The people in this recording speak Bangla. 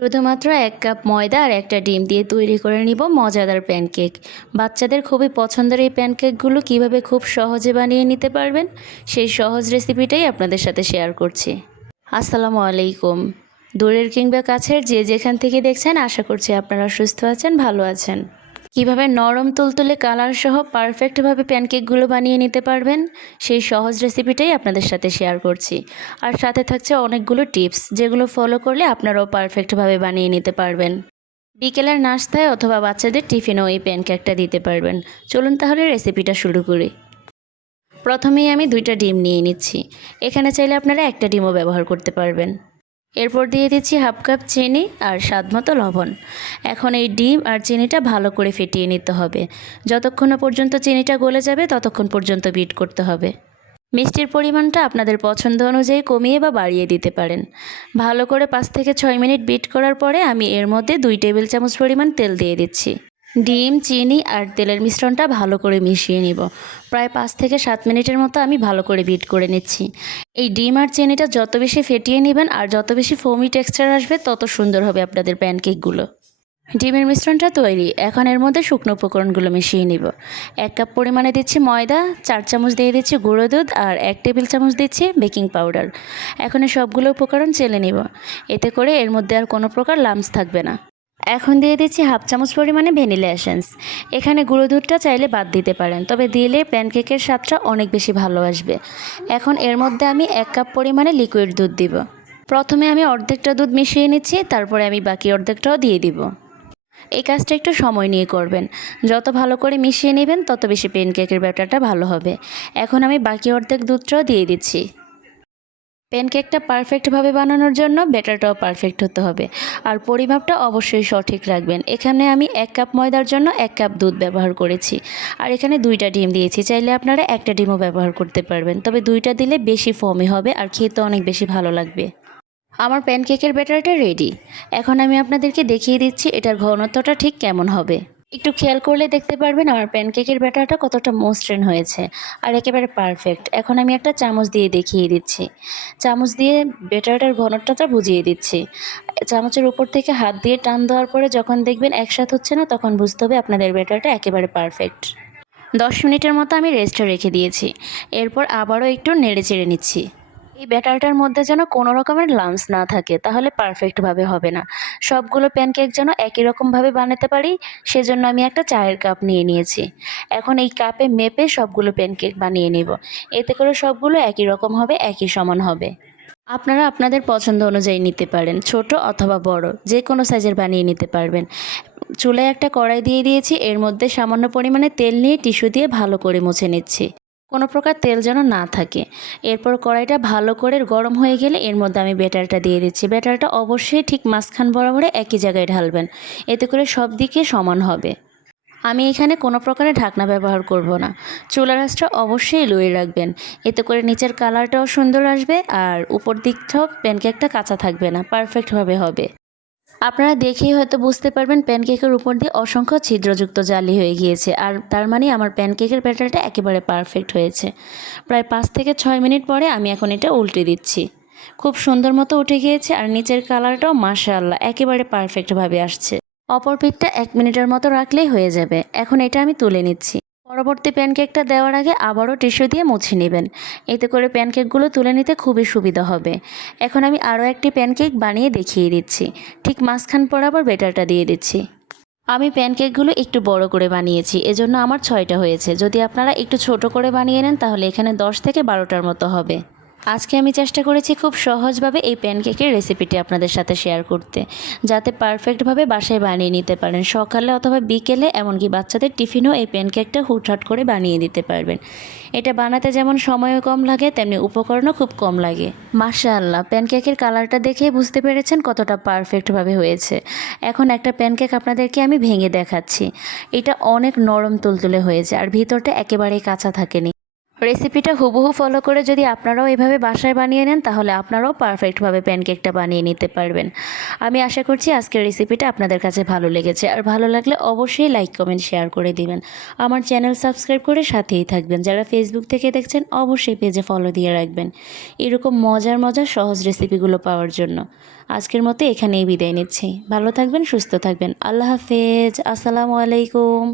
শুধুমাত্র ১ কাপ ময়দা আর একটা ডিম দিয়ে তৈরি করে নিব মজাদার প্যানকেক। বাচ্চাদের খুবই পছন্দের এই প্যানকেকগুলো কিভাবে খুব সহজে বানিয়ে নিতে পারবেন, সেই সহজ রেসিপিটাই আপনাদের সাথে শেয়ার করছি। আসসালামু আলাইকুম। দূরের কিংবা কাছের যে যেখান থেকে দেখছেন, আশা করছি আপনারা সুস্থ আছেন, ভালো আছেন। কিভাবে নরম তুলতুলে কালার সহ পারফেক্টভাবে প্যানকেকগুলো বানিয়ে নিতে পারবেন, সেই সহজ রেসিপিটাই আপনাদের সাথে শেয়ার করছি। আর সাথে থাকছে অনেকগুলো টিপস, যেগুলো ফলো করলে আপনারাও পারফেক্টভাবে বানিয়ে নিতে পারবেন। বিকেলের নাস্তায় অথবা বাচ্চাদের টিফিনেও এই প্যানকেকটা দিতে পারবেন। চলুন তাহলে রেসিপিটা শুরু করি। প্রথমেই আমি 2টা ডিম নিয়ে নিচ্ছি। এখানে চাইলে আপনারা একটা ডিমও ব্যবহার করতে পারবেন। এরপর দিয়ে দিচ্ছি হাফ কাপ চিনি আর স্বাদমতো লবণ। এখন এই ডিম আর চিনিটা ভালো করে ফেটিয়ে নিতে হবে। যতক্ষণ না পর্যন্ত চিনিটা গলে যাবে ততক্ষণ পর্যন্ত বিট করতে হবে। মিষ্টির পরিমাণটা আপনাদের পছন্দ অনুযায়ী কমিয়ে বা বাড়িয়ে দিতে পারেন। ভালো করে 5 থেকে 6 মিনিট বিট করার পরে আমি এর মধ্যে 2 টেবিল চামচ পরিমাণ তেল দিয়ে দিচ্ছি। ডিম, চিনি আর তেলের মিশ্রণটা ভালো করে মিশিয়ে নিব। প্রায় 5 থেকে 7 মিনিটের মতো আমি ভালো করে বিট করে নিচ্ছি। এই ডিম আর চিনিটা যত বেশি ফেটিয়ে নেবেন আর যত বেশি ফোমি টেক্সচার আসবে, তত সুন্দর হবে আপনাদের প্যানকেকগুলো। ডিমের মিশ্রণটা তৈরি। এখন এর মধ্যে শুকনো উপকরণগুলো মিশিয়ে নিব। 1 কাপ পরিমাণে দিচ্ছি ময়দা, 4 চামচ দিয়ে দিচ্ছি গুঁড়ো দুধ আর 1 টেবিল চামচ দিচ্ছি বেকিং পাউডার। এখন এই সবগুলো উপকরণ চেলে নিব। এতে করে এর মধ্যে আর কোনো প্রকার লাম্পস থাকবে না। এখন দিয়ে দিচ্ছি হাফ চামচ পরিমাণে ভ্যানিলা এসেন্স। এখানে গুঁড়ো দুধটা চাইলে বাদ দিতে পারেন, তবে দিলে প্যানকেকের স্বাদটা অনেক বেশি ভালো আসবে। এখন এর মধ্যে আমি 1 কাপ পরিমাণে লিকুইড দুধ দিব। প্রথমে আমি অর্ধেকটা দুধ মিশিয়ে নিচ্ছি, তারপরে আমি বাকি অর্ধেকটাও দিয়ে দিব। এই কাজটা একটু সময় নিয়ে করবেন। যত ভালো করে মিশিয়ে নেবেন তত বেশি প্যানকেকের ব্যাটারটা ভালো হবে। এখন আমি বাকি অর্ধেক দুধটাও দিয়ে দিচ্ছি। প্যানকেকটা পারফেক্টভাবে বানানোর জন্য ব্যাটারটাও পারফেক্ট হতে হবে, আর পরিমাপটা অবশ্যই সঠিক রাখবেন। এখানে আমি 1 কাপ ময়দার জন্য 1 কাপ দুধ ব্যবহার করেছি, আর এখানে 2টা ডিম দিয়েছি। চাইলে আপনারা একটা ডিমও ব্যবহার করতে পারবেন, তবে 2টা দিলে বেশি ফোমি হবে আর খেতে অনেক বেশি ভালো লাগবে। আমার প্যানকেকের ব্যাটারটা রেডি। এখন আমি আপনাদেরকে দেখিয়ে দিচ্ছি এটার ঘনত্বটা ঠিক কেমন হবে। একটু খেয়াল করলে দেখতে পারবেন আমার প্যানকেকের ব্যাটারটা কতটা মসৃণ হয়েছে আর একেবারে পারফেক্ট। এখন আমি একটা চামচ দিয়ে দেখিয়ে দিচ্ছি। চামচ দিয়ে ব্যাটারটার ঘনত্বটা বুঝিয়ে দিচ্ছি। চামচের উপর থেকে হাত দিয়ে টান দেওয়ার পরে যখন দেখবেন একসাথে হচ্ছে না, তখন বুঝতে হবে আপনাদের ব্যাটারটা একেবারে পারফেক্ট। 10 মিনিটের মতো আমি রেস্টে রেখে দিয়েছি। এরপর আবারও একটু নেড়ে চেড়ে নিচ্ছি। এই ব্যাটারটার মধ্যে যেন কোনো রকমের লাম্পস না থাকে, তাহলে পারফেক্টভাবে হবে না। সবগুলো প্যানকেক যেন একই রকমভাবে বানাতে পারি, সেজন্য আমি একটা চায়ের কাপ নিয়ে নিয়েছি। এখন এই কাপে মেপে সবগুলো প্যানকেক বানিয়ে নেব। এতে করে সবগুলো একই রকম হবে, একই সমান হবে। আপনারা আপনাদের পছন্দ অনুযায়ী নিতে পারেন, ছোট অথবা বড় যে কোনো সাইজের বানিয়ে নিতে পারবেন। চুলায় একটা কড়াই দিয়ে দিয়েছি, এর মধ্যে সামান্য পরিমাণে তেল নিয়ে টিস্যু দিয়ে ভালো করে মুছে নিচ্ছি, কোনো প্রকার তেল যেন না থাকে। এরপর কড়াইটা ভালো করে গরম হয়ে গেলে এর মধ্যে আমি ব্যাটারটা দিয়ে দিচ্ছি। ব্যাটারটা অবশ্যই ঠিক মাঝখান বরাবরে একই জায়গায় ঢালবেন, এতে করে সব দিকে সমান হবে। আমি এখানে কোনো প্রকারের ঢাকনা ব্যবহার করব না। চুলার আঁচটা অবশ্যই লোয়ে রাখবেন, এতে করে নিচের কালারটাও সুন্দর আসবে আর উপর দিকটাও প্যানকেকটা কাঁচা থাকবে না, পারফেক্টভাবে হবে। আপনারা দেখেই হয়তো বুঝতে পারবেন প্যানকেকের উপর দিয়ে অসংখ্য ছিদ্রযুক্ত জালি হয়ে গিয়েছে, আর তার মানে আমার প্যানকেকের ব্যাটারটা একেবারে পারফেক্ট হয়েছে। প্রায় 5 থেকে 6 মিনিট পরে আমি এখন এটা উল্টে দিচ্ছি। খুব সুন্দর মতো উঠে গিয়েছে আর নিচের কালারটাও মাশাআল্লাহ একেবারে পারফেক্টভাবে আসছে। অপর পিঠটা 1 মিনিটের মতো রাখলেই হয়ে যাবে। এখন এটা আমি তুলে নিচ্ছি। পরবর্তী প্যানকেকটা দেওয়ার আগে আবারও টিস্যু দিয়ে মুছে নেবেন, এতে করে প্যানকেকগুলো তুলে নিতে খুবই সুবিধা হবে। এখন আমি আরও একটি প্যানকেক বানিয়ে দেখিয়ে দিচ্ছি। ঠিক মাঝখান বরাবর ব্যাটারটা দিয়ে দিচ্ছি। আমি প্যানকেকগুলো একটু বড় করে বানিয়েছি, এজন্য আমার 6টা হয়েছে। যদি আপনারা একটু ছোট করে বানিয়ে নেন তাহলে এখানে 10 থেকে 12টার মতো হবে। আজকে আমি চেষ্টা করেছি খুব সহজভাবে এই প্যানকেকের রেসিপিটি আপনাদের সাথে শেয়ার করতে, যাতে পারফেক্টভাবে বাসায় বানিয়ে নিতে পারেন। সকালে অথবা বিকেলে, এমনকি বাচ্চাদের টিফিনও এই প্যানকেকটা হুটহাট করে বানিয়ে দিতে পারবেন। এটা বানাতে যেমন সময়ও কম লাগে, তেমনি উপকরণও খুব কম লাগে। মাশাআল্লাহ, প্যানকেকের কালারটা দেখেই বুঝতে পেরেছেন কতটা পারফেক্টভাবে হয়েছে। এখন একটা প্যানকেক আপনাদেরকে আমি ভেঙে দেখাচ্ছি। এটা অনেক নরম তুলতুলে হয়েছে আর ভিতরটা একেবারেই কাঁচা থাকেনি। রেসিপিটা হুবহু ফলো করে যদি আপনারাও এভাবে বাসায় বানিয়ে নেন তাহলে আপনারাও পারফেক্টভাবে প্যানকেকটা বানিয়ে নিতে পারবেন। আমি আশা করছি আজকের রেসিপিটা আপনাদের কাছে ভালো লেগেছে, আর ভালো লাগলে অবশ্যই লাইক কমেন্ট শেয়ার করে দিবেন। আমার চ্যানেল সাবস্ক্রাইব করে সাথেই থাকবেন। যারা ফেসবুক থেকে দেখছেন অবশ্যই পেজে ফলো দিয়ে রাখবেন এরকম মজার মজার সহজ রেসিপিগুলো পাওয়ার জন্য। আজকের মতো এখানেই বিদায় নিচ্ছি। ভালো থাকবেন, সুস্থ থাকবেন। আল্লাহ হাফেজ। আসসালামু আলাইকুম।